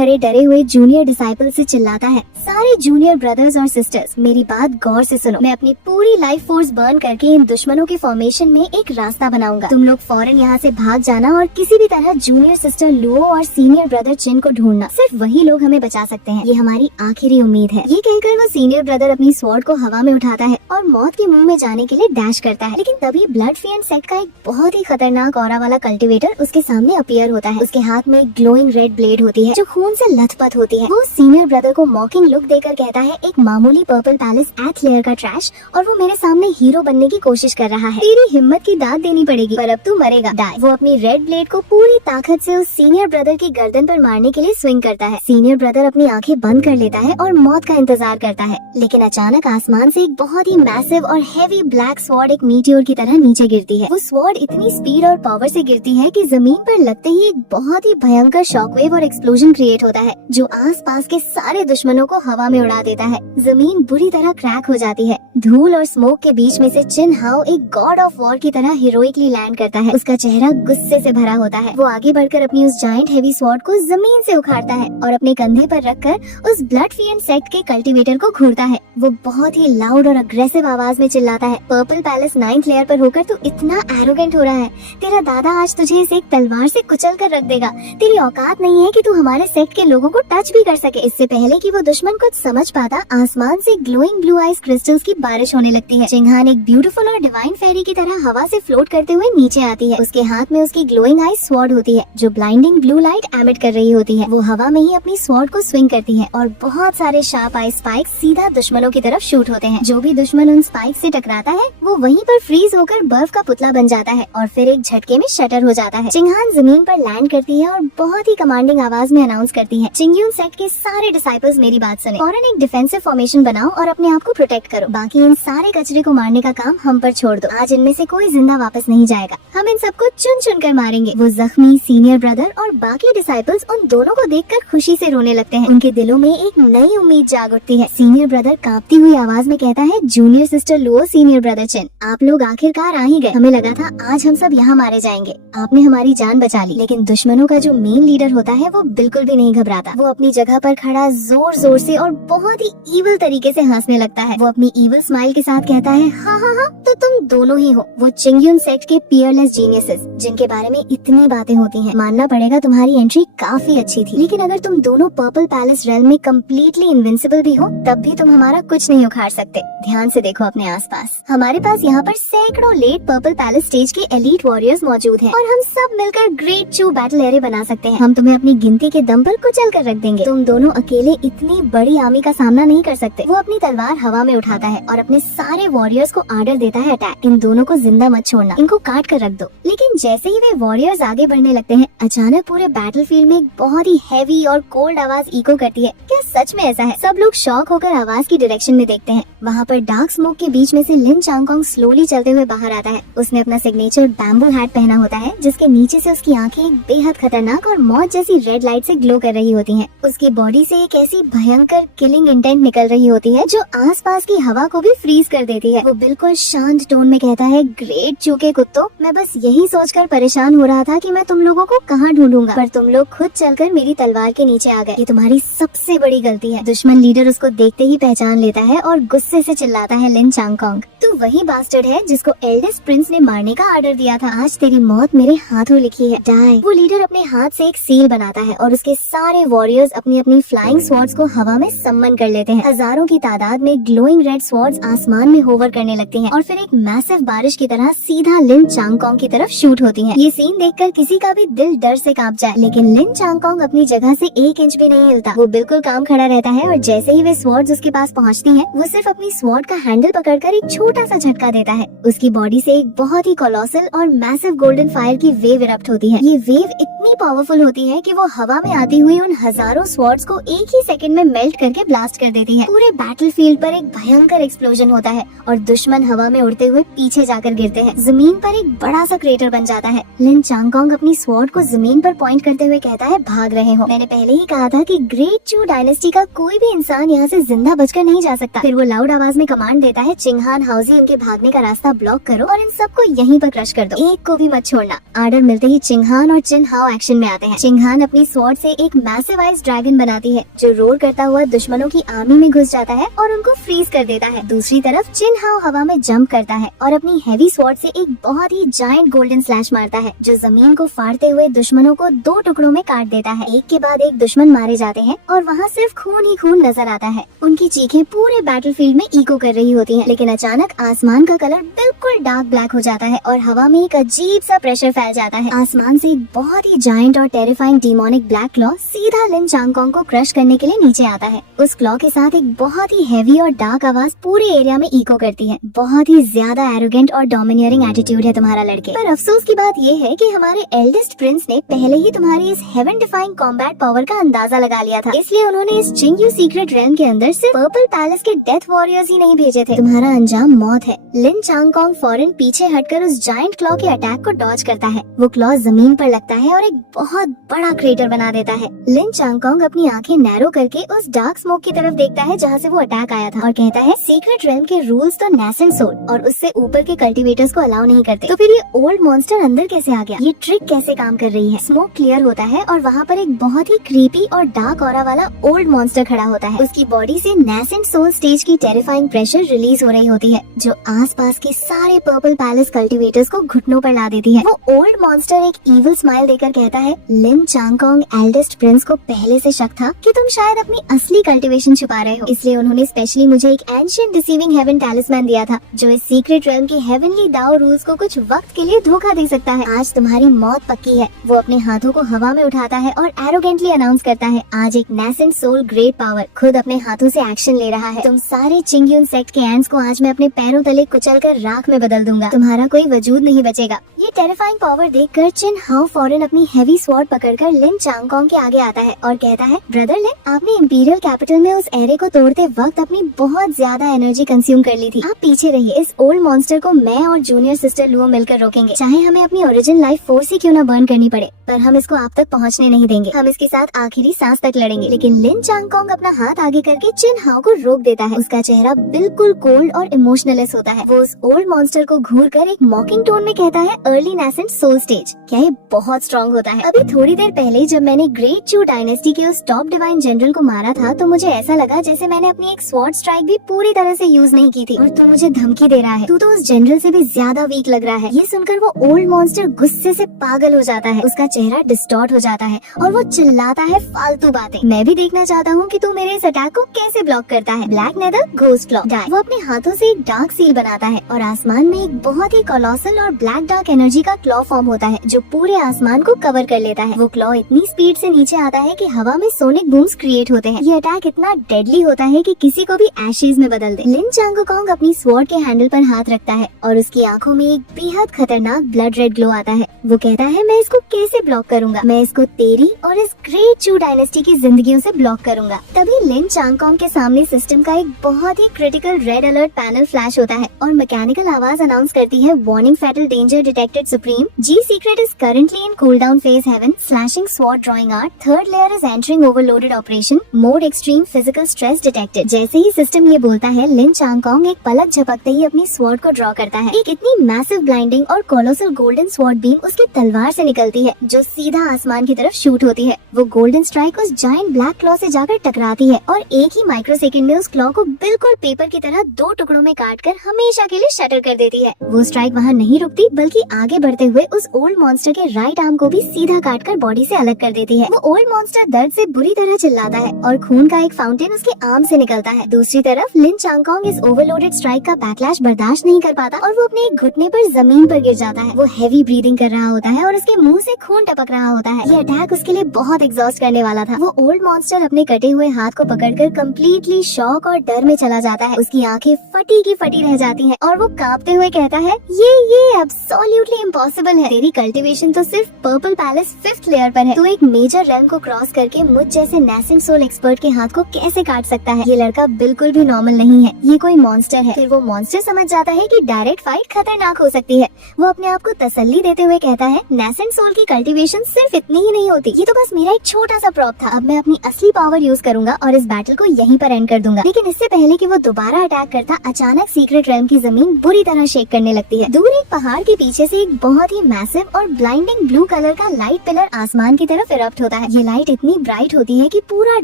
खड़े डरे हुए जूनियर डिसाइपल से चिल्लाता है, सारे जूनियर ब्रदर्स और सिस्टर्स मेरी बात गौर से सुनो। मैं अपनी पूरी लाइफ फोर्स बर्न करके इन दुश्मनों के फॉर्मेशन में एक रास्ता बनाऊंगा। तुम लोग फौरन यहाँ से भाग जाना और किसी भी तरह जूनियर सिस्टर लुओ और सीनियर ब्रदर चिन को ढूंढना। सिर्फ वही लोग हमें बचा सकते हैं। ये हमारी आखिरी उम्मीद है। ये कहकर वो सीनियर ब्रदर अपनी स्वॉर्ड को हवा में उठाता है और मौत के मुंह में जाने के लिए डैश करता है। लेकिन तभी ब्लड फिएंड सेक्ट का एक बहुत ही खतरनाक ऑरा वाला कल्टिवेटर उसके सामने अपीयर होता है। उसके हाथ में एक ग्लोइंग रेड ब्लेड होती है जो खून से लथपथ होती है। वो सीनियर ब्रदर को मॉकिंग लुक देकर कहता है, एक मामूली पर्पल पैलेस एथ लेयर का ट्रैश और वो मेरे सामने हीरो बनने की कोशिश कर रहा है। तेरी हिम्मत की दाद देनी पड़ेगी पर अब तू मरेगा। डाई। वो अपनी रेड ब्लेड को पूरी ताकत से उस सीनियर ब्रदर की गर्दन पर मारने के लिए स्विंग करता है। सीनियर ब्रदर अपनी आंखें बंद कर लेता है और मौत का इंतजार करता है। लेकिन अचानक आसमान से एक बहुत ही मैसिव और हेवी ब्लैक स्वॉर्ड एक मीटियोर की तरह नीचे गिरती है। वो स्वॉर्ड इतनी स्पीड और पावर से गिरती है कि जमीन पर लगते ही एक बहुत ही भयंकर शॉकवेव और एक्सप्लोजन क्रिएट होता है जो आसपास के सारे दुश्मनों को हवा में उड़ा देता है। जमीन बुरी तरह क्रैक हो जाती है। धूल और स्मोक के बीच में से चिन हाओ एक गॉड ऑफ वॉर की तरह हीरोइकली लैंड करता है। उसका चेहरा गुस्से से भरा होता है। वो आगे बढ़कर अपनी उस जायंट हेवी स्वॉर्ड को जमीन से उखाड़ता है और अपने कंधे पर रखकर उस ब्लड फिएंड सेक्ट के कल्टिवेटर को घूरता है। वो बहुत ही लाउड और अग्रेसिव आवाज में चिल्लाता है, पर्पल पैलेस 9th लेयर पर होकर तू इतना एरोगेंट हो रहा है। तेरा दादा आज तुझे इस एक तलवार से कुचल कर रख देगा। तेरी औकात नहीं है कि तू हमारे सेक्ट के लोगों को टच भी कर सके। इससे पहले कि वो दुश्मन कुछ समझ पाता, आसमान से ग्लोइंग ब्लू आइस क्रिस्टल्स की बारिश होने लगती है। चिंगहान एक ब्यूटीफुल और डिवाइन फेरी की तरह हवा से फ्लोट करते हुए नीचे आती है। उसके हाथ में उसकी ग्लोइंग आइस स्वॉर्ड होती है जो ब्लाइंडिंग ब्लू लाइट एमिट कर रही होती है। वो हवा में ही अपनी स्वॉर्ड को स्विंग करती है और बहुत सारे शार्प आइस स्पाइक्स सीधा दुश्मनों की तरफ शूट होते हैं। जो भी दुश्मन उन स्पाइक से टकराता है वो वहीं पर फ्रीज होकर बर्फ का पुतला बन जाता है और फिर एक झटके में शटर हो जाता है। चिंगहान जमीन पर लैंड करती है और बहुत ही कमांडिंग आवाज में अनाउंस करती है, चिंगयून सेक्ट के सारे डिसाइपल्स मेरी बात सुने। फौरन एक डिफेंसिव फॉर्मेशन बनाओ और अपने आप को प्रोटेक्ट करो। बाकी इन सारे कचरे को मारने का काम हम पर छोड़ दो। आज इनमें से कोई जिंदा वापस नहीं जाएगा। हम इन सबको चुन चुन कर मारेंगे। वो जख्मी सीनियर ब्रदर और बाकी डिसाइपल्स उन दोनों को देखकर खुशी से रोने लगते हैं। उनके दिलों में एक नई उम्मीद जाग उठती है। सीनियर ब्रदर कांपती हुई आवाज में कहता है, junior sister Luo, senior brother Chin, आप लोग आखिरकार आ ही गए। हमें लगा था आज हम सब यहाँ मारे जाएंगे। आपने हमारी जान बचा ली। लेकिन दुश्मनों का जो मेन लीडर होता है वो बिल्कुल भी नहीं घबराता। वो अपनी जगह पर खड़ा जोर जोर से और बहुत ही ईविल तरीके से हंसने लगता है। वो अपनी ईविल स्माइल के साथ कहता है, हाँ हाँ हाँ, तो तुम दोनों ही हो वो चिंगयून सेक्ट के पियरलेस जीनियसेस जिनके बारे में इतनी बातें होती हैं। मानना पड़ेगा तुम्हारी एंट्री काफी अच्छी थी, लेकिन अगर तुम दोनों पर्पल पैलेस रेल्म में कम्प्लीटली इनविंसिबल भी हो तब भी तुम हमारा कुछ नहीं उखाड़ सकते। ध्यान से देखो अपने आसपास। हमारे पास यहाँ पर सैकड़ों लेट पर्पल पैलेस स्टेज के एलीट वॉरियर्स मौजूद हैं और हम सब मिलकर ग्रेट चू बैटल एरिया बना सकते हैं। हम तुम्हें अपनी गिनती के दम पर कुचल कर रख देंगे। तुम दोनों अकेले इतनी बड़ी आर्मी का सामना नहीं कर सकते। वो अपनी तलवार हवा में उठाता है और अपने सारे वॉरियर्स को आर्डर देता है, अटैक। इन दोनों को जिंदा मत छोड़ना, इनको काट कर रख दो। लेकिन जैसे ही वे वॉरियर्स आगे बढ़ने लगते हैं, अचानक पूरे बैटलफील्ड में एक बहुत ही हैवी और कोल्ड आवाज इको करती है। क्या सच में ऐसा है? सब लोग शॉक होकर आवाज की डायरेक्शन में देखते हैं। वहाँ पर डार्क स्मोक के बीच में से लिन चांगकोंग स्लोली चलते हुए बाहर आता है। उसने अपना सिग्नेचर बैम्बू हैट पहना होता है जिसके नीचे से उसकी आंखें एक बेहद खतरनाक और मौत जैसी रेड लाइट से ग्लो कर रही होती हैं। उसकी बॉडी से एक ऐसी भयंकर किलिंग इंटेंट निकल रही होती है जो आसपास की हवा को भी फ्रीज कर देती है। वो बिल्कुल शांत टोन में कहता है, ग्रेट चूके कुत्तों, मैं बस यही सोचकर परेशान हो रहा था कि मैं तुम लोगों को कहाँ ढूंढूंगा, पर तुम लोग खुद चलकर मेरी तलवार के नीचे आ गए। ये तुम्हारी सबसे बड़ी गलती है। दुश्मन लीडर उसको देखते ही पहचान लेता है और गुस्से से चिल्लाता है, लिन चांगकोंग, तू वही बास्टर्ड है जिसको एल्डेस्ट प्रिंस ने मारने का ऑर्डर दिया था। आज तेरी मौत मेरे हाथों लिखी है। डाई। वो लीडर अपने हाथ से एक सील बनाता है और उसके सारे वॉरियर्स अपनी अपनी फ्लाइंग स्वॉर्ड्स को हवा में सम्मन कर लेते हैं। हजारों की तादाद में ग्लोइंग रेड स्वॉर्ड्स आसमान में होवर करने लगती हैं और फिर एक मैसिव बारिश की तरह सीधा लिन चांगकोंग की तरफ शूट होती हैं। ये सीन देखकर किसी का भी दिल डर से कांप जाए, लेकिन लिन चांगकोंग अपनी जगह से 1 इंच भी नहीं हिलता। वो बिल्कुल काम खड़ा रहता है और जैसे ही वे स्वॉर्ड्स उसके पास पहुंचती हैं, वो सिर्फ अपनी स्वॉर्ड का हैंडल पकड़कर एक छोटा सा झटका देता है। उसकी बॉडी से एक बहुत ही कोलोसल और मैसिव गोल्डन फायर की वेव इरप्ट होती है। ये वेव इतनी पावरफुल होती है कि वो हवा में आती हुई उन हजारों स्वॉर्ड्स को एक ही सेकंड में मेल्ट करके ब्लास्ट कर देती है। पूरे बैटलफील्ड पर एक भयंकर एक्सप्लोजन होता है और दुश्मन हवा में उड़ते हुए पीछे जाकर गिरते हैं। जमीन पर एक बड़ा सा क्रेटर बन जाता है। लिन चांगकोंग अपनी स्वॉर्ड को जमीन पर पॉइंट करते हुए कहता है, भाग रहे हो। मैंने पहले ही कहा था कि ग्रेट चू डायनेस्टी का कोई भी इंसान यहाँ से जिंदा बचकर नहीं जा सकता। फिर वो लाउड आवाज में कमांड देता है, चिंगहान हाउजी उनके भागने का रास्ता ब्लॉक करो और इन सबको यहीं पर क्रश कर दो, एक को भी मत छोड़ना। आर्डर मिलते ही चिंगहान और चिन हाओ एक्शन में आते हैं। चिंगहान अपनी स्वॉर्ड से एक मैसिव आइस ड्रैगन बनाती है जो रोर करता हुआ दुश्मनों की आर्मी में घुस जाता है और उनको फ्रीज कर देता है। दूसरी तरफ चिन हाओ हवा में जंप करता है और अपनी हैवी स्वॉर्ड से एक बहुत ही जायंट गोल्डन स्लैश मारता है जो जमीन को फाड़ते हुए दुश्मनों को 2 टुकड़ों में काट देता है। एक के बाद एक दुश्मन मारे जाते हैं और वहाँ सिर्फ खून ही खून नजर आता है। उनकी चीखें पूरे बैटलफील्ड में इको कर रही होती हैं, लेकिन अचानक आसमान का कलर बिल्कुल डार्क ब्लैक हो जाता है और हवा में एक अजीब सा प्रेशर फैल जाता है। आसमान से एक बहुत ही जायंट और टेरिफाइंग डिमोनिक ब्लैक क्लॉ सीधा लिन चांगकोंग को क्रश करने के लिए नीचे आता है। उस क्लॉ के साथ एक बहुत ही हैवी और डार्क आवाज पूरे एरिया में इको करती है। बहुत ही ज्यादा एरोगेंट और डोमिनियरिंग एटीट्यूड है तुम्हारा लड़के। पर अफसोस की बात ये है कि हमारे एल्डेस्ट प्रिंस ने पहले ही तुम्हारी इस हेवन डिफाइंग कॉम्बैट पावर का अंदाजा लगा लिया था, इसलिए उन्होंने इस चिंगयू सीक्रेट रेल्म के अंदर सिर्फ पर्पल पैलेस के डेथ वॉरियर्स ही नहीं भेजे थे। तुम्हारा अंजाम मौत है। लिन चांगकोंग फौरन पीछे हटकर उस जायंट क्लॉ के अटैक को डॉज करता है। वो क्लॉ जमीन पर लगता है और एक बहुत बड़ा क्रेटर बना देता है। लिन चांगकोंग अपनी आंखें नैरो करके उस डार्क स्मोक की तरफ देखता है जहाँ से वो अटैक आया था और कहता है सीक्रेट रेल्म के रूल्स तो नेसेंट सोल और उससे ऊपर के कल्टीवेटर्स को अलाउ नहीं करते, तो फिर ये ओल्ड मॉन्स्टर अंदर कैसे आ गया? ये ट्रिक कैसे काम कर रही है? स्मोक क्लियर होता है और वहाँ पर एक बहुत ही क्रीपी और डार्क ऑरा वाला ओल्ड मॉन्स्टर खड़ा होता है। उसकी बॉडी से नेसेंट सोल स्टेज की टेरिफाइंग प्रेशर रिलीज हो रही होती है जो आसपास के सारे पर्पल पैलेस कल्टीवेटर्स को घुटनों पर ला देती है। वो ओल्ड मॉन्स्टर एक इविल स्माइल देकर कहता है लिन चांगकोंग एल्डेस्ट प्रिंस को पहले से शक था कि तुम शायद अपनी असली कल्टीवेशन छुपा रहे हो, इसलिए उन्होंने स्पेशली मुझे एक एंशिएंट डिसीविंग हेवन टैलिस्मैन दिया था जो इस सीक्रेट रेल्म के हेवनली दाओ रूल्स को कुछ वक्त के लिए धोखा दे सकता है। आज तुम्हारी मौत पक्की है। वो अपने हाथों को हवा में उठाता है और एरोगेंटली अनाउंस करता है आज एक नेसेंट सोल ग्रेट पावर खुद अपने हाथों से एक्शन ले रहा है। तुम सारे चिंगयून सेक्ट के एंट्स को आज मैं अपने पैरों तले कुचलकर राख में बदल दूंगा। तुम्हारा कोई वजूद नहीं बचेगा। ये टेरिफाइंग पावर देखकर चिन हाओ फौरन अपनी हेवी स्वॉर्ड पकड़कर लिन चांगकोंग के आगे आता है और कहता है ब्रदर लिन, आपने इंपीरियल कैपिटल में उस एरे को तोड़ते वक्त अपनी बहुत ज्यादा एनर्जी कंज्यूम कर ली थी। आप पीछे रहिए। इस ओल्ड मॉन्स्टर को मैं और जूनियर सिस्टर लुओ मिलकर रोकेंगे, चाहे हमें अपनी ओरिजिनल लाइफ फोर्स ही क्यों न बर्न करनी पड़े, पर हम इसको आप तक पहुंचने नहीं देंगे। हम इसके साथ आखिरी सांस तक लड़ेंगे। लेकिन लिन चांगकोंग अपना हाथ आगे करके चिन हाओ को रोक देता है। उसका चेहरा बिल्कुल कोल्ड और इमोशनलेस होता है। वो उस ओल्ड मॉन्स्टर को घूर कर एक मॉकिंग टोन में कहता है अर्ली नेसेंट सोल स्टेज। क्या ये बहुत स्ट्रॉन्ग होता है? अभी थोड़ी देर पहले जब मैंने ग्रेट चू डायनेस्टी के उस टॉप डिवाइन जनरल को मारा था तो मुझे ऐसा लगा जैसे मैंने अपनी एक स्वॉर्ड स्ट्राइक भी पूरी तरह से यूज नहीं की थी और तू मुझे धमकी दे रहा है। तू तो उस जनरल से भी ज्यादा वीक लग रहा है। ये सुनकर वो ओल्ड मॉन्स्टर गुस्से से पागल हो जाता है। उसका चेहरा डिस्टॉर्ट हो जाता है और वो चिल्लाता है फालतू बातें। मैं भी देखना चाहता हूँ कि तू मेरे इस अटैक को कैसे ब्लॉक करता है। Black nether ghost claw die. वो अपने हाथों से एक डार्क सील बनाता है और आसमान में एक बहुत ही कोलोसल और ब्लैक डार्क एनर्जी का क्लॉ फॉर्म होता है जो पूरे आसमान को कवर कर लेता है। वो क्लॉ इतनी स्पीड से नीचे आता है कि हवा में सोनिक बूम्स क्रिएट होते हैं। ये अटैक इतना डेडली होता है कि किसी को भी एशेज में बदल दे। लिन चांगकोंग अपनी स्वॉर्ड के हैंडल पर हाथ रखता है और उसकी आंखों में एक बेहद खतरनाक ब्लड रेड ग्लो आता है। वो कहता है मैं इसको कैसे ब्लॉक करूंगा? मैं इसको तेरी और इस ग्रेट चू डायनेस्टी की जिंदगियों से ब्लॉक करूंगा। तभी लिन चांगकोंग के सामने सिस्टम का एक बहुत ही critical red alert panel flash होता है और मैकेनिकल आवाज अनाउंस करती है warning fatal danger detected supreme. जी secret is currently in cool down phase heaven slashing sword drawing art third layer is entering overloaded operation mode extreme physical stress detected. जैसे ही system ये बोलता है लिन चांगकोंग एक पलक झपकते ही अपनी स्वॉर्ड को ड्रॉ करता है। एक इतनी मैसिव ब्लाइंडिंग और कोलोसल गोल्डन स्वॉर्ड बीम उसके तलवार से निकलती है जो सीधा आसमान की तरफ शूट होती है। वो गोल्डन स्ट्राइक उस जायंट ब्लैक क्लॉ से जाकर टकराती है और एक ही माइक्रो सेकंड में उस क्लॉ को बिल्कुल पेपर की तरह 2 टुकड़ों में काटकर हमेशा के लिए शटर कर देती है। वो स्ट्राइक वहाँ नहीं रुकती बल्कि आगे बढ़ते हुए उस ओल्ड मॉन्स्टर के राइट आर्म को भी सीधा काटकर बॉडी से अलग कर देती है। वो ओल्ड मॉन्स्टर दर्द से बुरी तरह चिल्लाता है और खून का एक फाउंटेन उसके आर्म से निकलता है। दूसरी तरफ लिन चांगकोंग इस ओवरलोडेड स्ट्राइक का बैकलैश बर्दाश्त नहीं कर पाता और वो अपने एक घुटने पर जमीन पर गिर जाता है। वो हैवी ब्रीदिंग कर रहा होता है और उसके मुंह से खून टपक रहा होता है। ये अटैक उसके लिए बहुत एग्जॉस्ट करने वाला था। वो ओल्ड मॉन्स्टर अपने कटे हुए हाथ को पकड़कर कंप्लीटली शॉक और डर में चला जाता है। उसकी आंखें फटी की फटी रह जाती हैं और वो कांपते हुए कहता है ये एब्सोल्युटली इम्पॉसिबल है। तेरी कल्टीवेशन तो सिर्फ पर्पल पैलेस 5th लेयर पर है। तू एक मेजर रेल्म को क्रॉस करके मुझ जैसे नेसेंट सोल एक्सपर्ट के हाथ को कैसे काट सकता है? ये लड़का बिल्कुल भी नॉर्मल नहीं है। ये कोई मॉन्स्टर है। फिर वो मॉन्स्टर समझ जाता है कि डायरेक्ट फाइट खतरनाक हो सकती है। वो अपने आप को तसल्ली देते हुए कहता है नेसेंट सोल की कल्टीवेशन सिर्फ इतनी ही नहीं होती। ये तो बस मेरा एक छोटा सा प्रॉप था। अब मैं अपनी असली पावर यूज करूंगा और इस बैटल को यहीं पर एंड कर दूंगा। लेकिन इससे पहले कि वो दोबारा अटैक करता, अचानक सीक्रेट रेल्म की जमीन बुरी तरह शेक करने लगती है। दूर एक पहाड़ के पीछे से एक बहुत ही मैसिव और ब्लाइंडिंग ब्लू कलर का लाइट पिलर आसमान की तरफ इरप्ट होता है। ये लाइट इतनी ब्राइट होती है कि पूरा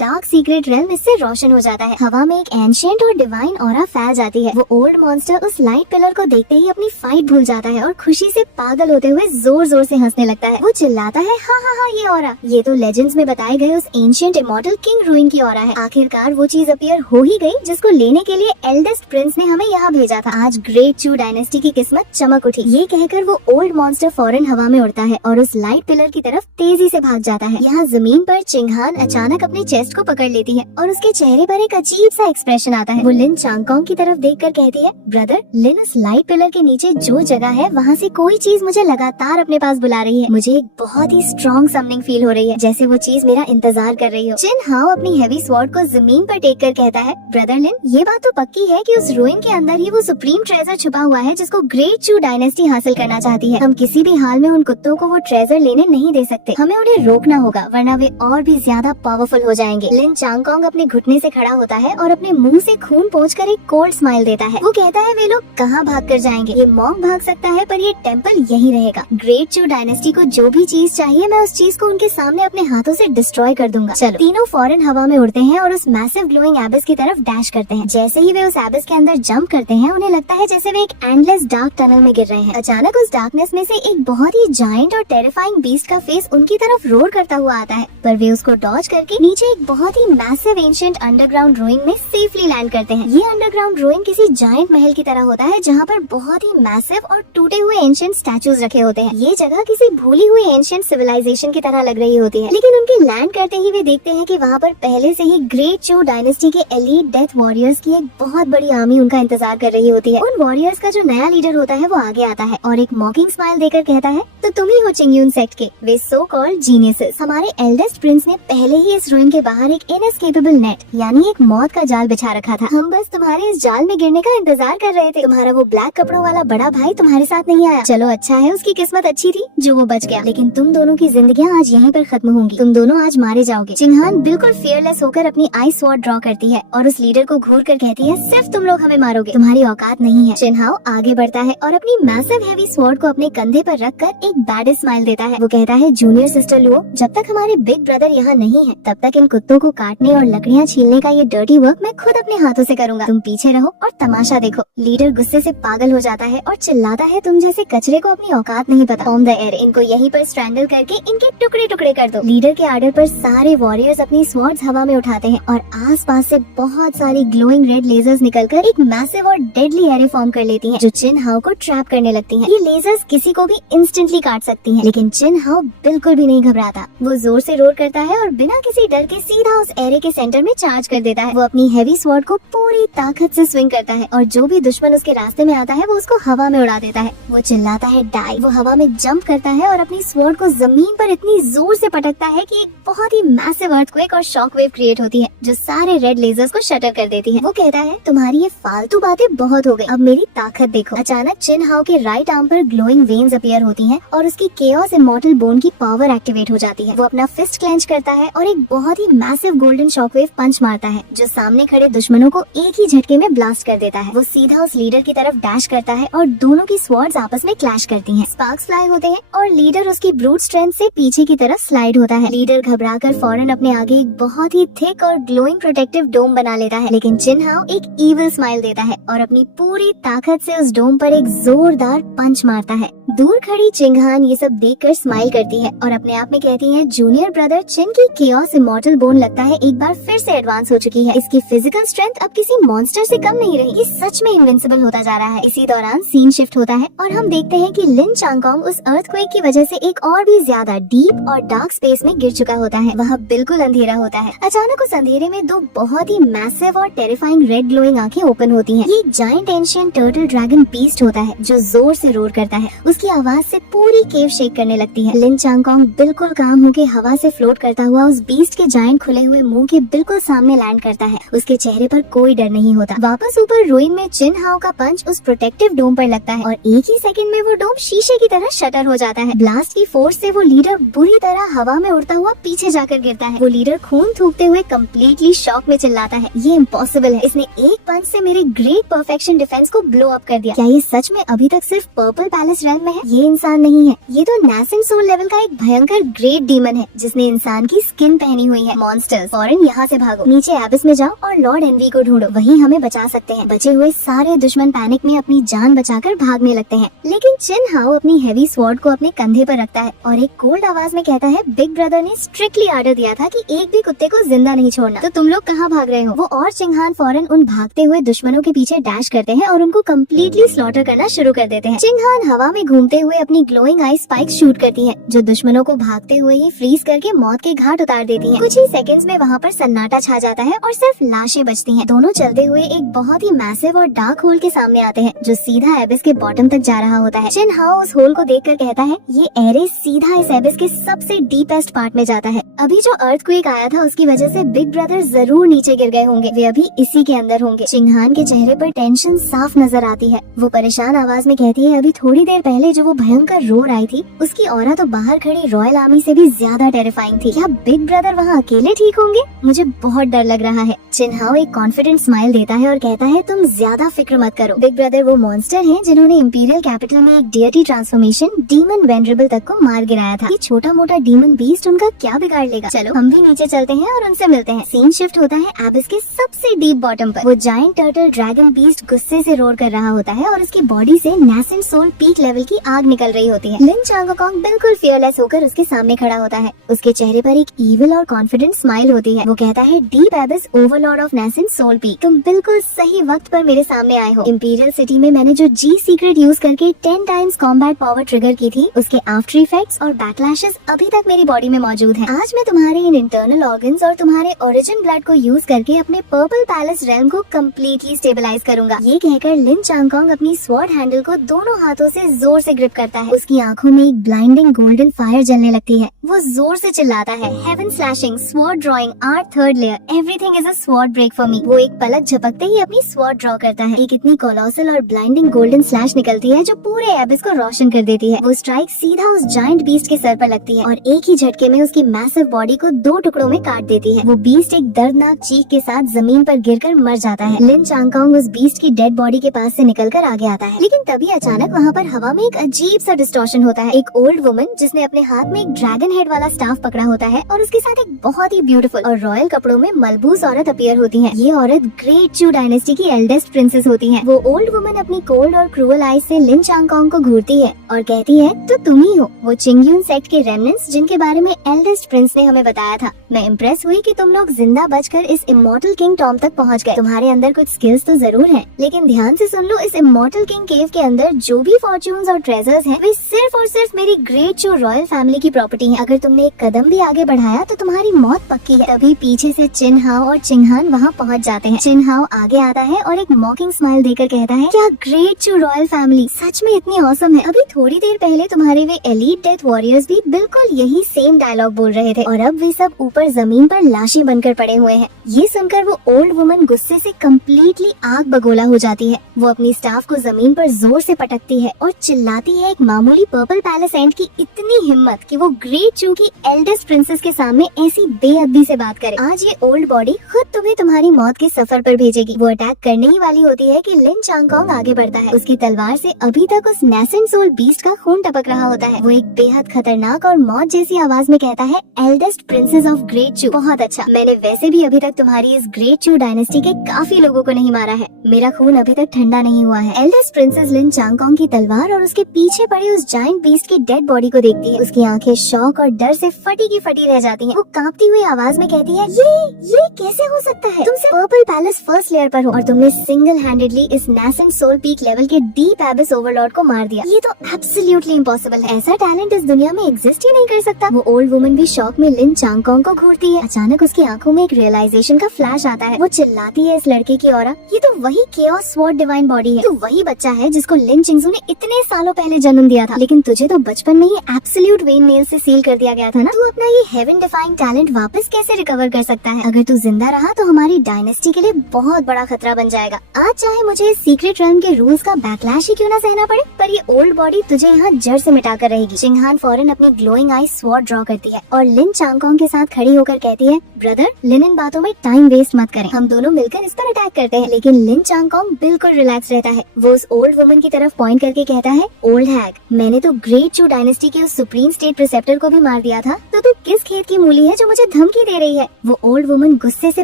डार्क सीक्रेट रेल्म इससे रोशन हो जाता है। हवा में एक एंशिएंट और डिवाइन ऑरा फैल जाती है। वो ओल्ड मॉन्स्टर उस लाइट पिलर को देखते ही अपनी फाइट भूल जाता है और खुशी से पागल होते हुए जोर जोर से हंसने लगता है। वो चिल्लाता है, हाँ हाँ हाँ, ये ऑरा, ये तो लेजेंड्स में बताए गए उस एंशिएंट इमॉर्टल किंग रूइन की ऑरा है। आखिरकार वो चीज अपीयर हो ही गई जिसको लेने के लिए एल्डेस्ट प्रिंस ने हमें यहाँ भेजा था। आज ग्रेट चू डायनेस्टी की किस्मत चमक उठी। ये कहकर वो ओल्ड मॉन्स्टर फौरन हवा में उड़ता है और उस लाइट पिलर की तरफ तेजी से भाग जाता है। यहाँ जमीन पर चिंगहान अचानक अपने चेस्ट को पकड़ लेती है और उसके चेहरे पर एक अजीब सा एक्सप्रेशन आता है। वो लिन चांगकोंग की तरफ देखकर कहती है, ब्रदर लिन, उस लाइट पिलर के नीचे जो जगह है वहाँ से कोई चीज मुझे लगातार अपने पास बुला रही है। मुझे एक बहुत ही स्ट्रॉन्ग समनिंग फील हो रही है, जैसे वो चीज मेरा इंतजार कर रही हो। चिन हाओ अपनी हेवी स्वॉर्ड को जमीन पर टेक कर कहता है, ब्रदर लिन, ये बात तो पक्की है कि उस रूइन के अंदर ही वो सुप्रीम ट्रेजर छुपा हुआ है जिसको ग्रेट चू डायनेस्टी हासिल करना चाहती है। हम किसी भी हाल में उन कुत्तों को वो ट्रेजर लेने नहीं दे सकते। हमें उन्हें रोकना होगा वरना वे और भी ज्यादा पावरफुल हो जाएंगे। लिन चांगकोंग अपने घुटने से खड़ा होता है और अपने मुंह से खून पोंछकर एक कोल्ड स्माइल देता है। वो कहता है, वे लोग कहाँ भाग कर जाएंगे? ये मॉन्क भाग सकता है पर ये टेम्पल यही रहेगा। ग्रेट चू डायनेस्टी को जो भी चीज चाहिए मैं उस चीज को उनके सामने अपने हाथों से डिस्ट्रॉय कर दूंगा। चलो। तीनों फौरन हवा में उड़ते हैं और उस मैसिव ग्लोइंग एबिस की तरफ डैश करते हैं। जैसे ही वे उस एबिस के अंदर जंप करते हैं उन्हें लगता है जैसे वे एक एंडलेस डार्क टनल में गिर रहे हैं। अचानक उस डार्कनेस में से एक बहुत ही जायंट और टेरिफाइंग बीस्ट का फेस उनकी तरफ रोर करता हुआ आता है, पर वे उसको डॉज करके नीचे एक बहुत ही मैसिव एंशिएंट अंडरग्राउंड रूइन में सेफली लैंड करते हैं। ये अंडरग्राउंड रूइन किसी जायंट महल की तरह होता है जहाँ पर बहुत ही मैसिव और टूटे हुए एंशिएंट स्टैचूज रखे होते हैं। ये जगह किसी भूली हुई एंशिएंट सिविलाइजेशन की तरह लग रही होती है, लेकिन उनके लैंड करते ही वे देखते हैं कि वहाँ पर पहले से ही ग्रेट चू डायनेस्टी के एलीट डेथ वॉरियर्स की एक बहुत बड़ी आर्मी उनका इंतजार कर रही होती है। उन वॉरियर्स का जो नया लीडर होता है वो आगे आता है और एक मॉकिंग स्माइल देकर कहता है, तो तुम ही हो चिंगयून सेक्ट के वे सो कॉल्ड जीनियसेस। हमारे एल्डेस्ट प्रिंस ने पहले ही इस रूइन के बाहर एक इनएस्केपेबल नेट यानी एक मौत का जाल बिछा रखा था। हम बस तुम्हारे इस जाल में गिरने का इंतजार कर रहे थे। तुम्हारा वो ब्लैक कपड़ों वाला बड़ा भाई तुम्हारे साथ नहीं आया। चलो अच्छा है, उसकी किस्मत अच्छी थी जो वो बच गया, लेकिन तुम दोनों की जिंदगियां आज यहीं पर खत्म होंगी। तुम दोनों आज मारे जाओगे। चिंगहान बिल्कुल फियरलेस होकर अपनी आइस स्वॉर्ड ड्रॉ करती है और उस लीडर को घूर कर कहती है, सिर्फ तुम लोग हमें मारोगे, तुम्हारी औकात नहीं है। चिन्हाओ आगे बढ़ता है और अपनी मैसिव हेवी स्वॉर्ड को अपने कंधे पर रखकर एक बैडेस्ट स्माइल देता है। वो कहता है, जूनियर सिस्टर लुओ, जब तक हमारे बिग ब्रदर यहाँ नहीं है तब तक इन कुत्तों को काटने और लकड़ियाँ छीलने का ये डर्टी वर्क मैं खुद अपने हाथों से करूंगा। तुम पीछे रहो और तमाशा देखो। लीडर गुस्से से पागल हो जाता है और चिल्लाता है, तुम जैसे कचरे को अपनी औकात नहीं पता। फ्रॉम द एयर, इनको यहीं पर स्ट्रैंगल करके इनके टुकड़े टुकड़े कर दो। लीडर के आर्डर पर सारे वॉरियर्स अपनी स्वॉर्ड्स हवा में उठाते हैं और आसपास से बहुत सारी ग्लोइंग रेड लेजर्स निकलकर एक मैसिव और डेडली एरे फॉर्म कर लेती हैं, जो चिन हाओ को ट्रैप करने लगती हैं। ये लेजर्स किसी को भी इंस्टेंटली काट सकती हैं, लेकिन चिन हाओ बिल्कुल भी नहीं घबराता। वो जोर से रोर करता है और बिना किसी डर के सीधा उस एरे के सेंटर में चार्ज कर देता है। वो अपनी हेवी स्वॉर्ड को पूरी ताकत से स्विंग करता है और जो भी दुश्मन उसके रास्ते में आता है वो उसको हवा में उड़ा देता है। वो चिल्लाता है, डाई। वो हवा में जंप करता है और अपनी स्वॉर्ड को जमीन पर इतनी जोर से पटकता है कि एक बहुत ही मैसिव अर्थक्वेक और शॉक वेव क्रिएट होती है, जो सारे रेड लेजर्स को शटर कर देती है। वो कहता है, तुम्हारी ये फालतू बातें बहुत हो गई, अब मेरी ताकत देखो। अचानक चिन हाओ के राइट आर्म पर ग्लोइंग वेन्स अपीयर होती हैं और उसकी केओस इमॉर्टल बोन की पावर एक्टिवेट हो जाती है। वो अपना फिस्ट क्लेंच करता है और एक बहुत ही मैसिव गोल्डन शॉकवेव पंच मारता है, जो सामने खड़े दुश्मनों को एक ही झटके में ब्लास्ट कर देता है। वो सीधा उस लीडर की तरफ डैश करता है और दोनों की स्वॉर्ड्स आपस में क्लैश करती हैं। स्पार्क्स फ्लाई होते हैं और लीडर उसकी ब्रूट स्ट्रेंथ से पीछे की तरफ स्लाइड होता है। लीडर घबराकर फौरन अपने आगे एक बहुत ही थिक और ग्लोइंग प्रोटेक्टिव डोम बना लेता है, लेकिन चिन हाओ एक ईविल स्माइल देता है और अपनी पूरी ताकत से उस डोम पर एक जोरदार पंच मारता है। दूर खड़ी चिंगहान ये सब देखकर स्माइल करती है और अपने आप में कहती है, जूनियर ब्रदर चिन की केओस इमॉर्टल बोन लगता है एक बार फिर से एडवांस हो चुकी है। इसकी फिजिकल स्ट्रेंथ अब किसी मॉन्स्टर से कम नहीं रही। ये सच में इनविंसिबल होता जा रहा है। इसी दौरान सीन शिफ्ट होता है और हम देखते हैं कि लिन चांगकोंग उस अर्थक्वेक की वजह से एक और भी ज्यादा डीप और डार्क स्पेस में गिर चुका होता है। वहाँ बिल्कुल अंधेरा होता है। अचानक उस अंधेरे में दो बहुत ही मैसिव और टेरिफाइंग रेड ग्लोइंग आंखें ओपन होती हैं। ये एक giant ancient turtle dragon beast होता है जो जोर से रोर करता है। उसकी आवाज से पूरी केव शेक करने लगती है। लिन चांगकोंग बिल्कुल काम होके हवा से फ्लोट करता हुआ उस बीस्ट के जायंट खुले हुए मुंह के बिल्कुल सामने लैंड करता है। उसके चेहरे पर कोई डर नहीं होता। वापस ऊपर रुइन में चिन हाओ का पंच उस प्रोटेक्टिव डोम पर लगता है और एक ही सेकंड में वो डोम शीशे की तरह शटर हो जाता है। ब्लास्ट की फोर्स से वो लीडर बुरी तरह हवा में उड़ता हुआ पीछे जाकर गिरता है। वो लीडर खून थूकते हुए कम्प्लीटली शॉक में चिल्लाता है, ये इम्पॉसिबल है, इसने एक पंच से मेरे ग्रेट परफेक्शन डिफेंस को ब्लो अप कर दिया। क्या ये सच में अभी तक सिर्फ पर्पल पैलेस रैम में है? ये इंसान नहीं है, ये तो नासेंट सोल लेवल का एक भयंकर ग्रेट डीमन है जिसने इंसान की स्किन पहनी हुई है। मॉन्स्टर्स, फौरन यहाँ से भागो, नीचे एबिस में जाओ और लॉर्ड एनवी को ढूंढो, वही हमें बचा सकते हैं। बचे हुए सारे दुश्मन पैनिक में अपनी जान बचाकर भागने लगते हैं, लेकिन चिन हाओ अपनी हेवी स्वॉर्ड को अपने कंधे पर रखता है और एक कोल्ड आवाज में कहता है, बिग ब्रदर ने स्ट्रिक्टली ऑर्डर दिया था कि एक भी कुत्ते को जिंदा नहीं छोड़ना, तो तुम लोग कहाँ भाग रहे हो? वो और चिंगहान फौरन उन भागते हुए दुश्मनों के पीछे डैश करते हैं और उनको कम्प्लीटली स्लॉटर करना शुरू कर देते हैं। चिंगहान हवा में घूमते हुए अपनी ग्लोइंग आई स्पाइक्स शूट करती है जो दुश्मनों को भागते हुए ही फ्रीज करके मौत के घाट उतार देती है। कुछ ही सेकंड्स में वहाँ पर सन्नाटा छा जाता है और सिर्फ लाशें बचती हैं। दोनों चलते हुए एक बहुत ही मैसिव और डार्क होल के सामने आते हैं जो सीधा एबिस के बॉटम तक जा रहा होता है। चिन हाओ उस होल को देखकर कहता है, ये एरे सीधा इस एबिस के सबसे डीपेस्ट पार्ट में जाता है। अभी जो अर्थक्वेक आया था उसकी वजह से बिग ब्रदर जरूर नीचे गिर गए होंगे, वे अभी इसी के अंदर होंगे। चिंगहान के चेहरे पर टेंशन साफ नजर आती है। वो परेशान आवाज में कहती है, अभी थोड़ी देर पहले जो वो भयंकर रोर आई थी उसकी ऑरा तो बाहर खड़ी रॉयल आर्मी से भी ज्यादा टेरिफाइंग थी। क्या बिग ब्रदर वहाँ अकेले ठीक होंगे? मुझे बहुत डर लग रहा है। चिन हाओ एक कॉन्फिडेंट स्माइल देता है और कहता है, तुम ज्यादा फिक्र मत करो। बिग ब्रदर वो मॉन्स्टर हैं जिन्होंने इंपीरियल कैपिटल में एक डियटी ट्रांसफॉर्मेशन डीमन वेनरेबल तक को मार गिराया था। ये छोटा मोटा डीमन बीस्ट उनका क्या बिगाड़ लेगा? चलो हम भी नीचे चलते हैं और उनसे मिलते हैं। सीन शिफ्ट होता है एबिस के सबसे डीप बॉटम पर। वो जायंट टर्टल ड्रैगन बीस्ट गुस्से से रोर कर रहा होता है और उसकी बॉडी से नासेंट सोल पीक लेवल की आग निकल रही होती है। लिन चांगकोंग बिल्कुल फियरलेस होकर उसके सामने खड़ा होता है। उसके चेहरे पर एक इविल और कॉन्फिडेंट स्माइल होती है। वो कहता है, deep abyss overlord of nascent soul peak, तुम बिल्कुल सही वक्त पर मेरे सामने आए हो। इंपीरियल सिटी में मैंने जो जी सीक्रेट यूज करके 10 टाइम्स कॉम्बैट पावर ट्रिगर की थी उसके आफ्टर इफेक्ट्स और बैकलैशेस अभी तक मेरी बॉडी में मौजूद हैं। आज मैं तुम्हारे इन इंटरनल ऑर्गन्स और तुम्हारे ओरिजिन ब्लड को यूज करके अपने पर्पल पैलेस रेल्म को कम्प्लीटली स्टेबलाइज करूंगा। ये कहकर लिन चांगकोंग अपनी स्वॉर्ड हैंडल को दोनों हाथों से जोर से ग्रिप करता है। उसकी आंखों में एक ब्लाइंडिंग गोल्डन फायर जलने लगती है। वो जोर से चिल्लाता है, heaven slashing, sword drawing, art third layer, everything is a sword break for me. वो एक पलक झपकते ही अपनी स्वॉर्ड ड्रॉ करता है। एक इतनी कोलोसल और ब्लाइंडिंग गोल्डन स्लैश निकलती है जो पूरे एबिस को रोशन कर देती है। वो स्ट्राइक सीधा उस जायंट बीस्ट के सर पर लगती है और एक ही झटके में उसकी मैसिव बॉडी को 2 टुकड़ों में काट देती है। वो बीस्ट एक दर्दनाक चीख के साथ जमीन पर गिरकर मर जाता है। लिन चांगकोंग उस बीस्ट की डेड बॉडी के पास से निकलकर आगे आता है, लेकिन तभी अचानक वहाँ पर हवा में एक अजीब सा डिस्टॉर्शन होता है। एक ओल्ड वुमन जिसने अपने हाथ में एक ड्रैगन हेड वाला स्टाफ पकड़ा होता है और उसके साथ एक बहुत ही ब्यूटीफुल और रॉयल कपड़ों में मलबूस औरत अपीयर होती है। ये औरत ग्रेट चू डायनेस्टी की एल्डेस्ट प्रिंसेस होती है। वो ओल्ड वुमन अपनी कोल्ड और क्रूअल आईज से लिन चांगकोंग को घूरती है और कहती है, तो तुम ही हो वो चिंगयून सेक्ट के रेमनेंट्स जिनके बारे में एल्डेस्ट प्रिंस ने हमें बताया था। मैं इम्प्रेस हुई कि तुम लोग जिंदा बचकर इस इमॉर्टल किंग टॉम तक पहुंच गए। तुम्हारे अंदर कुछ स्किल्स तो जरूर हैं, लेकिन ध्यान से सुन लो, इस इमॉर्टल किंग केव के अंदर जो भी फॉर्च्यून्स और ट्रेजर्स हैं, वे सिर्फ और सिर्फ मेरी ग्रेट चू रॉयल फैमिली की प्रॉपर्टी है। अगर तुमने एक कदम भी आगे बढ़ाया तो तुम्हारी मौत पक्की है। तभी पीछे से चिन हाओ और चिंगहान वहाँ पहुँच जाते हैं। चिन हाओ आगे आता है और एक मॉकिंग स्माइल देकर कहता है, क्या ग्रेट चू रॉयल फैमिली सच में इतनी ऑसम है। अभी थोड़ी देर पहले तुम्हारे वे एलीट डेथ वॉरियर्स भी बिल्कुल यही सेम डायलॉग बोल रहे थे और अब वे सब ऊपर जमीन पर लाशें बनकर पड़े हुए हैं। ये सुनकर वो ओल्ड वुमन गुस्से से कम्प्लीटली आग बगोला हो जाती है। वो अपनी स्टाफ को जमीन पर जोर से पटकती है और चिल्लाती है, एक मामूली पर्पल पैलेस एंड की इतनी हिम्मत कि वो ग्रेट चू की एल्डेस्ट प्रिंसेस के सामने ऐसी बेअदबी से बात करे। आज ये ओल्ड बॉडी खुद तुम्हें तुम्हारी मौत के सफर पर भेजेगी। वो अटैक करने ही वाली होती है कि लिन चांगकोंग आगे बढ़ता है। उसकी तलवार से अभी तक उस नासेंट सोल बीस्ट का खून टपक रहा होता है। वो एक बेहद खतरनाक और मौत जैसी आवाज में कहता है, एल्डेस्ट प्रिंसेस ऑफ ग्रेट चू। बहुत अच्छा, मैंने वैसे भी अभी तक तुम्हारी इस ग्रेट चू डायनेस्टी के काफी लोगों को नहीं मारा है। मेरा खून अभी तक ठंडा नहीं हुआ है। एल्डेस्ट प्रिंसेस लिन चांगकोंग की तलवार और उसके पीछे पड़े उस जायंट बीस्ट की डेड बॉडी को देखती है। उसकी आंखें शौक और डर से फटी की फटी रह जाती हैं। वो कांपती हुई आवाज में कहती है, ये कैसे हो सकता है? तुम सिर्फ पर्पल पैलेस फर्स्ट लेयर पर हो और तुमने सिंगल हैंडेडली इस नासेंट सोल पीक लेवल के डीप एबिस ओवरलॉर्ड को मार दिया। ये तो एब्सोल्युटली इम्पॉसिबल है। ऐसा टैलेंट इस दुनिया में एग्जिस्ट ही नहीं कर सकता। वो ओल्ड वुमन भी शौक में लिन चांगकोंग को घूरती है। अचानक उसकी आंखों में एक रियलाइजेशन का फ्लैश आता है। वो चिल्लाती है इस लड़के की औरा, ये तो वही केओस स्वॉर्ड डिवाइन बॉडी है। तो वही बच्चा है जिसको लिन चिंगजू ने इतने सालों सालों पहले जन्म दिया था, लेकिन तुझे तो बचपन में ही एब्सोल्यूट वेन नेल से सील कर दिया गया था ना। तू अपना ये हेवन डिफाइंग टैलेंट वापस कैसे रिकवर कर सकता है? अगर तू जिंदा रहा तो हमारी डायनेस्टी के लिए बहुत बड़ा खतरा बन जाएगा। आज चाहे मुझे सीक्रेट रेल्म के रूल्स का बैकलैश ही क्यों ना सहना पड़े, पर ये ओल्ड बॉडी तुझे यहाँ जड़ से मिटा कर रहेगी। चिंगहान फौरन अपनी ग्लोइंग आई स्वॉर्ड ड्रॉ करती है और लिन चांगकोंग के साथ खड़ी होकर कहती है, ब्रदर लिन इन बातों में टाइम वेस्ट मत करें, हम दोनों मिलकर इस पर अटैक करते हैं। लेकिन लिन चांगकोंग बिल्कुल रिलैक्स रहता है। वो उस ओल्ड वुमन की तरफ पॉइंट करके कहता है, ओल्ड हैग, मैंने तो ग्रेट चू डायनेस्टी के उस सुप्रीम स्टेट प्रिसेप्टर को भी मार दिया था, तो तू किस खेत की मूली है जो मुझे धमकी दे रही है? वो ओल्ड वुमन गुस्से से